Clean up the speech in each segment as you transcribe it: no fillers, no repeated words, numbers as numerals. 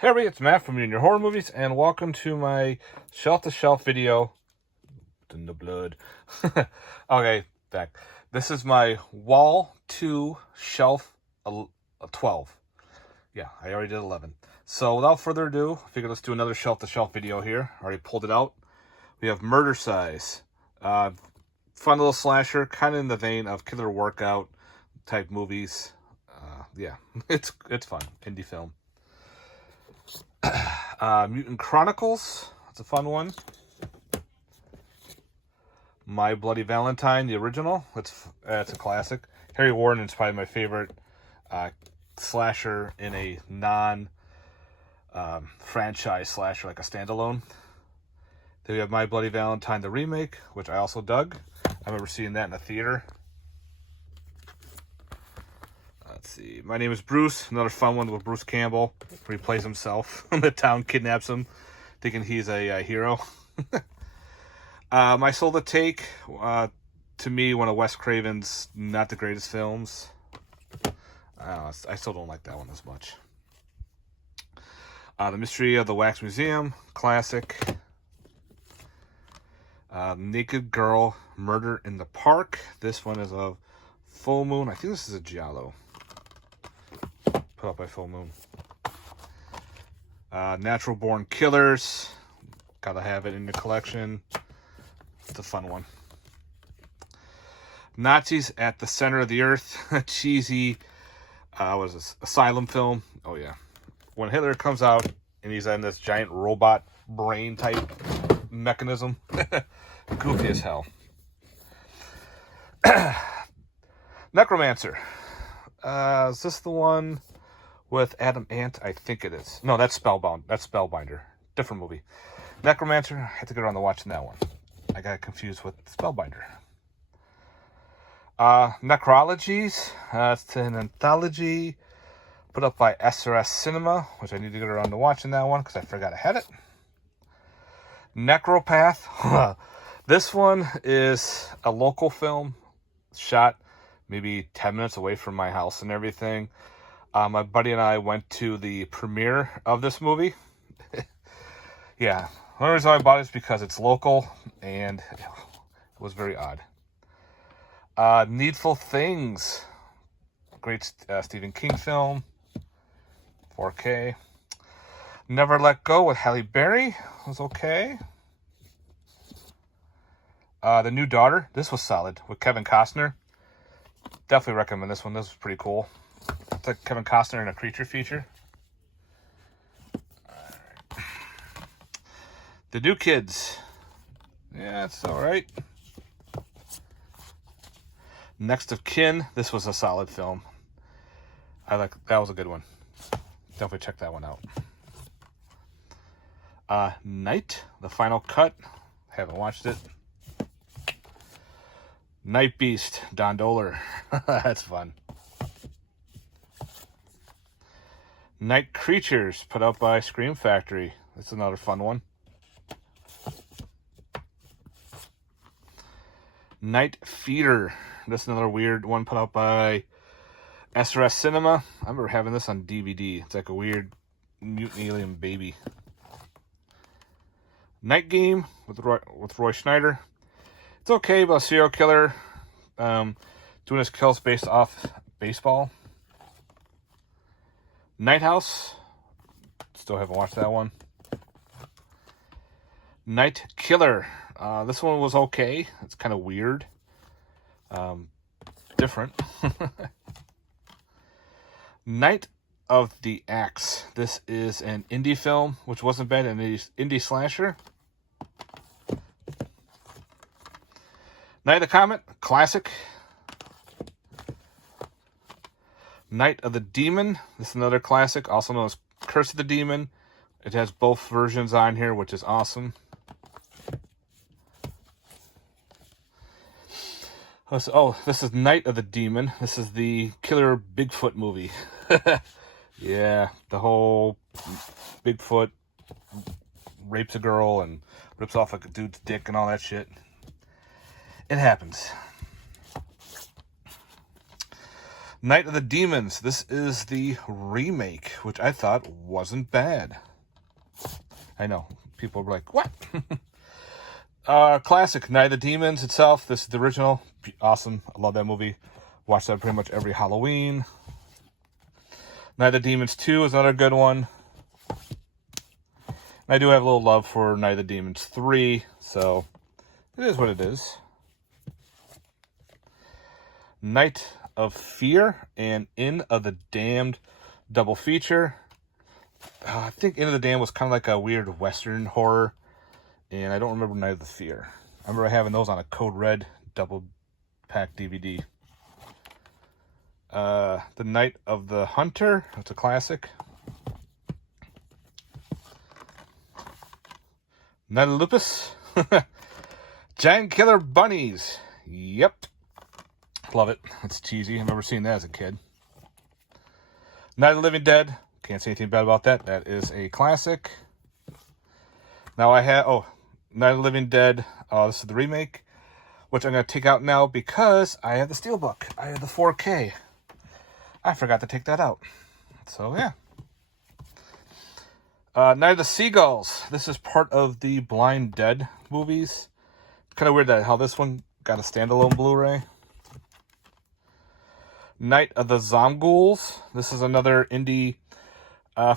Hey everybody, it's Matt from Your Horror Movies, and welcome to my shelf-to-shelf video. In the blood. Okay, back. This is my Wall 2 Shelf 12. Yeah, I already did 11. So without further ado, I figured let's do another shelf-to-shelf video here. I already pulled it out. We have Murder Size. Fun little slasher, kind of in the vein of Killer Workout type movies. Yeah, it's fun. Indie film. Mutant Chronicles. That's a fun one. My Bloody Valentine, the original. It's a classic. Harry Warden is probably my favorite slasher in a non-franchise slasher, like a standalone. Then we have My Bloody Valentine, the remake, which I also dug. I remember seeing that in the theater. Let's see. My Name is Bruce. Another fun one with Bruce Campbell, where he plays himself. The town kidnaps him, thinking he's a hero. My Soul to Take. To me, one of Wes Craven's not the greatest films. I still don't like that one as much. The Mystery of the Wax Museum. Classic. Naked Girl. Murder in the Park. This one is a Full Moon. I think this is a giallo. Put up by Full Moon. Natural Born Killers. Gotta have it in the collection. It's a fun one. Nazis at the Center of the Earth. Cheesy. Was this Asylum film? Oh yeah. When Hitler comes out and he's in this giant robot brain type mechanism. Goofy as hell. Necromancer. Is this the one with Adam Ant? I think it is. No, that's Spellbound. That's Spellbinder. Different movie. Necromancer. I had to get around to watching that one. I got confused with Spellbinder. Necrologies. It's an anthology put up by SRS Cinema, which I need to get around to watching that one because I forgot I had it. Necropath. This one is a local film shot maybe 10 minutes away from my house and everything. My buddy and I went to the premiere of this movie. Yeah, the only reason I bought it is because it's local, and it was very odd. Needful Things. Great Stephen King film. 4K. Never Let Go with Halle Berry. Was okay. The New Daughter. This was solid with Kevin Costner. Definitely recommend this one. This was pretty cool. It's like Kevin Costner in a creature feature. Alright. The New Kids. Yeah, it's alright. Next of Kin. This was a solid film. That was a good one. Definitely check that one out. Night, the final cut. Haven't watched it. Night Beast, Don Dohler. That's fun. Night Creatures, put out by Scream Factory. That's another fun one. Night Feeder. That's another weird one put out by SRS Cinema. I remember having this on DVD. It's like a weird mutant alien baby. Night Game with Roy Schneider. It's okay, but a serial killer doing his kills based off baseball. Night House. Still haven't watched that one. Night Killer. This one was okay. It's kind of weird. Different. Night of the Axe. This is an indie film, which wasn't bad, an indie slasher. Night of the Comet, classic. Night of the Demon. This is another classic, also known as Curse of the Demon. It has both versions on here, which is awesome. Oh, this is Night of the Demon. This is the Killer Bigfoot movie. Yeah, the whole Bigfoot rapes a girl and rips off like a dude's dick and all that shit. It happens. Night of the Demons. This is the remake, which I thought wasn't bad. I know. People were like, what? Classic. Night of the Demons itself. This is the original. Awesome. I love that movie. Watch that pretty much every Halloween. Night of the Demons 2 is another good one. And I do have a little love for Night of the Demons 3, so it is what it is. Night of Fear and Inn of the Damned double feature. I think Inn of the Damned was kind of like a weird Western horror, and I don't remember Night of the Fear. I remember having those on a Code Red double pack DVD. The Night of the Hunter. That's a classic. Night of Lupus. Giant Killer Bunnies. Yep. Love it. It's cheesy. I remember seeing that as a kid. Night of the Living Dead. Can't say anything bad about that. That is a classic. Now I have... Night of the Living Dead. This is the remake, which I'm going to take out now because I have the Steelbook. I have the 4K. I forgot to take that out. So, yeah. Night of the Seagulls. This is part of the Blind Dead movies. Kind of weird that how this one got a standalone Blu-ray. Night of the Zomghouls. This is another indie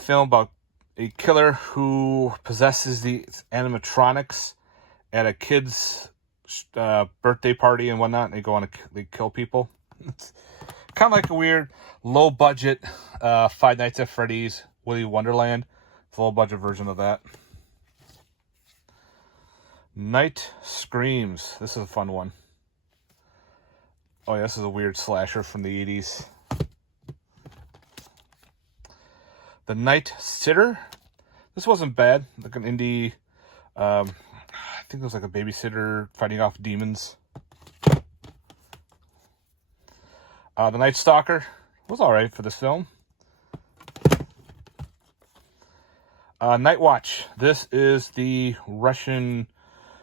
film about a killer who possesses the animatronics at a kid's birthday party and whatnot, and they go on they kill people. It's kind of like a weird low-budget Five Nights at Freddy's Willy Wonderland. It's a low-budget version of that. Night Screams. This is a fun one. Oh, yeah, this is a weird slasher from the 80s. The Night Sitter. This wasn't bad. Like an indie... I think it was like a babysitter fighting off demons. The Night Stalker was alright for this film. Night Watch. This is the Russian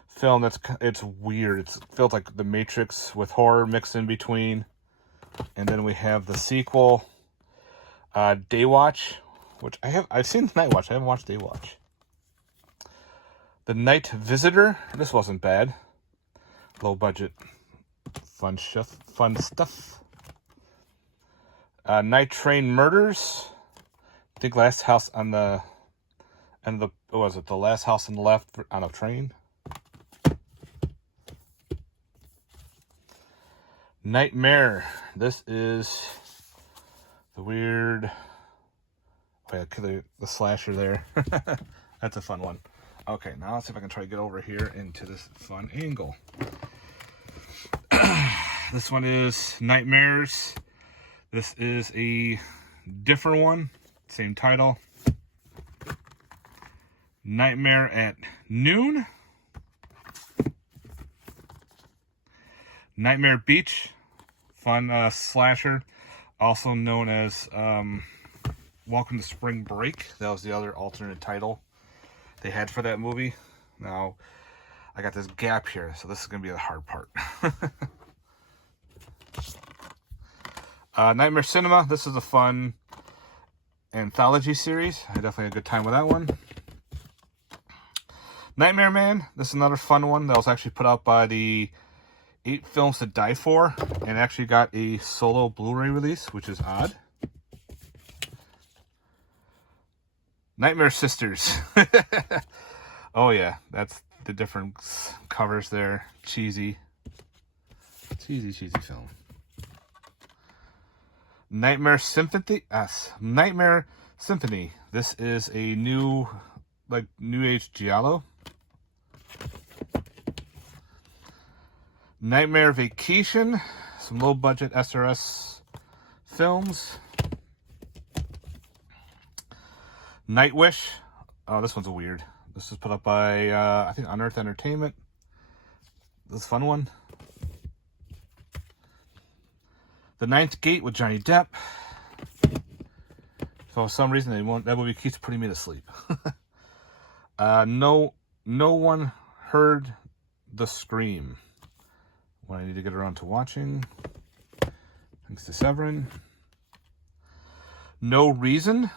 film it's weird. It feels like The Matrix with horror mixed in between. And then we have the sequel, Day Watch, which I've seen Night Watch. I haven't watched Day Watch. The Night Visitor. This wasn't bad. Low budget, fun stuff. Night Train Murders. I think Last House on the end of the... What was it? The Last House on the Left on a train. Nightmare. This is the weird... Oh yeah, the slasher there. That's a fun one. Okay, now let's see if I can try to get over here into this fun angle. This one is Nightmares. This is a different one. Same title. Nightmare at Noon. Nightmare Beach. Fun slasher. Also known as Welcome to Spring Break. That was the other alternate title they had for that movie. Now, I got this gap here, so this is going to be the hard part. Nightmare Cinema. This is a fun anthology series. I definitely had a good time with that one. Nightmare Man. This is another fun one that was actually put out by the 8 Films to Die For, and actually got a solo Blu-ray release, which is odd. Nightmare Sisters. Oh yeah, that's the different covers there. Cheesy film. Nightmare Symphony. Nightmare Symphony. This is a new age giallo. Nightmare Vacation. Some low budget SRS films. Nightwish. Oh, this one's weird. This is put up by, I think, Unearthed Entertainment. This is a fun one. The Ninth Gate with Johnny Depp. For some reason, that movie keeps putting me to sleep. No One Heard the Scream. What I need to get around to watching. Thanks to Severin. No Reason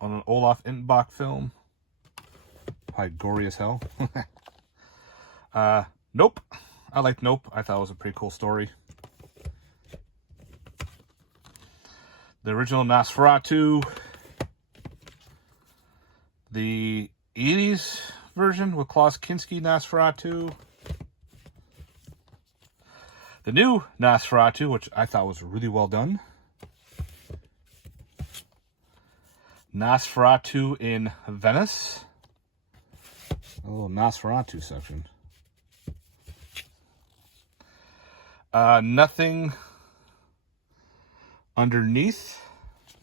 on an Olaf Inbach film. Probably gory as hell. Nope. I liked Nope. I thought it was a pretty cool story. The original Nosferatu. The 80s version with Klaus Kinski Nosferatu. The new Nosferatu, which I thought was really well done. Nosferatu in Venice. A little Nosferatu section. Nothing Underneath.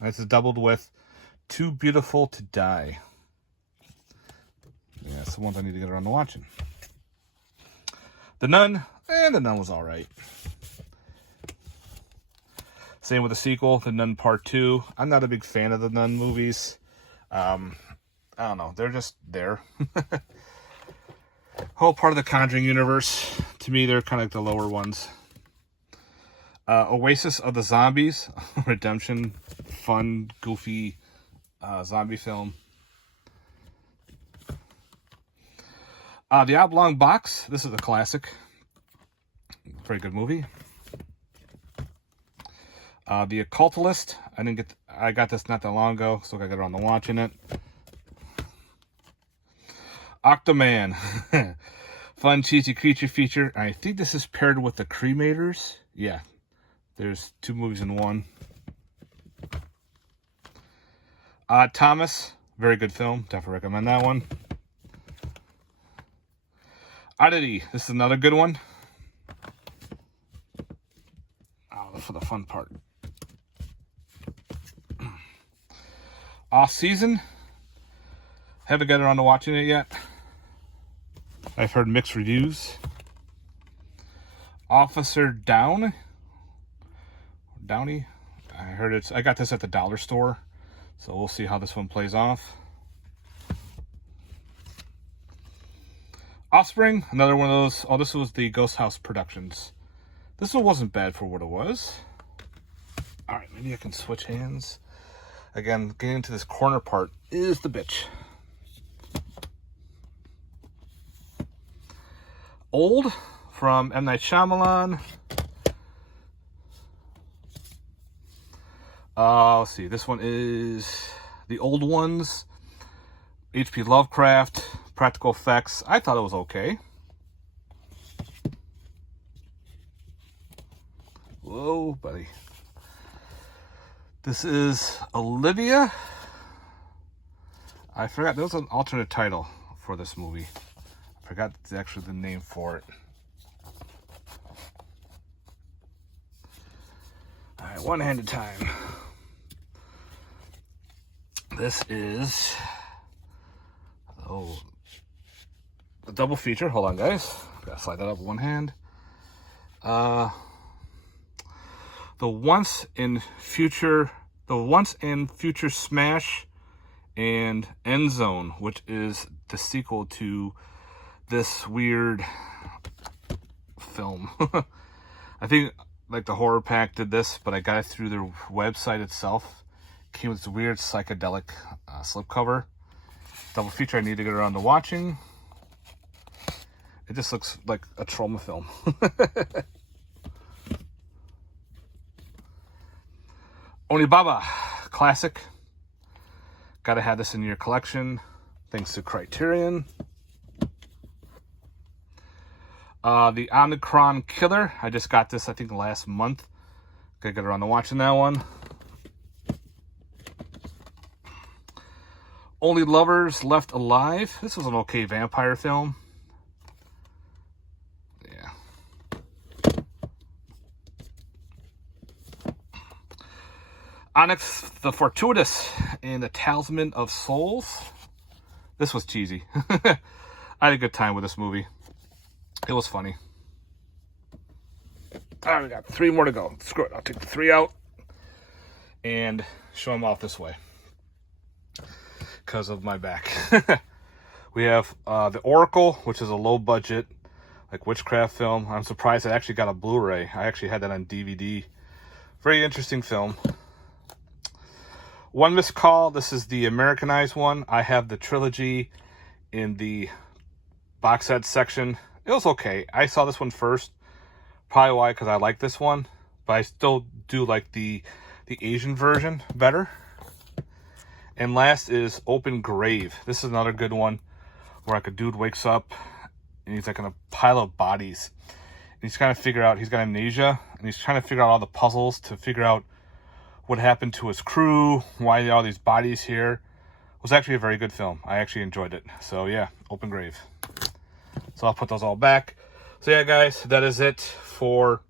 This is doubled with Too Beautiful to Die. Yeah, it's the ones I need to get around to watching. The Nun. The Nun was alright. Same with the sequel, The Nun Part 2. I'm not a big fan of the Nun movies. I don't know. They're just there. Whole part of the Conjuring universe. To me, they're kind of like the lower ones. Oasis of the Zombies. Redemption. Fun, goofy zombie film. The Oblong Box. This is a classic. Very good movie. The Occultist. I got this not that long ago, so I got around to watching it. Octoman. Fun, cheesy creature feature. I think this is paired with the Cremators. Yeah. There's 2 movies in one. Thomas. Very good film. Definitely recommend that one. Oddity. This is another good one. For the fun part. Off Season. Haven't got around to watching it yet. I've heard mixed reviews. Officer Downey. I heard I got this at the dollar store, so we'll see how this one plays off. Offspring, another one of those. Oh, this was the Ghost House Productions. This one wasn't bad for what it was. All right, maybe I can switch hands. Again, getting into this corner part is the bitch. Old from M. Night Shyamalan. Let's see. This one is The Old Ones. H.P. Lovecraft. Practical effects. I thought it was okay. Whoa, buddy. This is Olivia. I forgot. There was an alternate title for this movie. I forgot actually the name for it. All right, one hand at a time. This is a double feature. Hold on, guys. Gotta slide that up with one hand. The Once in Future Smash and End Zone, which is the sequel to this weird film. I think like the Horror Pack did this, but I got it through their website itself. Came with this weird psychedelic slipcover. Double feature I need to get around to watching. It just looks like a trauma film. Onibaba, classic. Gotta have this in your collection, thanks to Criterion. The Omicron Killer. I just got this, I think, last month. Gotta get around to watching that one. Only Lovers Left Alive. This was an okay vampire film. Yeah. Onyx the Fortuitous and the Talisman of Souls. This was cheesy. I had a good time with this movie. It was funny. All right, we got 3 more to go. Screw it. I'll take the 3 out and show them off this way because of my back. We have The Oracle, which is a low budget, like witchcraft film. I'm surprised it actually got a Blu-ray. I actually had that on DVD. Very interesting film. One missed call. This is the Americanized one. I have the trilogy in the box set section. It was okay. I saw this one first. Probably why, because I like this one. But I still do like the Asian version better. And last is Open Grave. This is another good one where like a dude wakes up and he's like in a pile of bodies. And he's trying to figure out, he's got amnesia, and he's trying to figure out all the puzzles to figure out what happened to his crew, why there are all these bodies here. It was actually a very good film. I actually enjoyed it. So yeah, Open Grave. So I'll put those all back. So yeah, guys, that is it for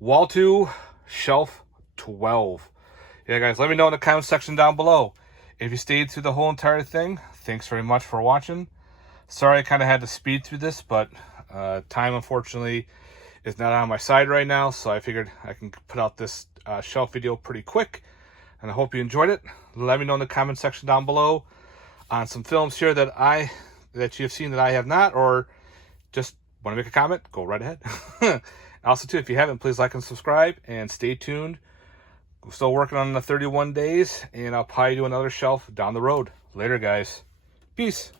Wall 2, Shelf 12. Yeah, guys, let me know in the comment section down below. If you stayed through the whole entire thing, thanks very much for watching. Sorry I kind of had to speed through this, but time, unfortunately, is not on my side right now, so I figured I can put out this shelf video pretty quick, and I hope you enjoyed it. Let me know in the comment section down below on some films here that you have seen that I have not, or just want to make a comment, go right ahead. Also, too, if you haven't, please like and subscribe, and stay tuned. I'm still working on the 31 days, and I'll probably do another shelf down the road. Later, guys. Peace.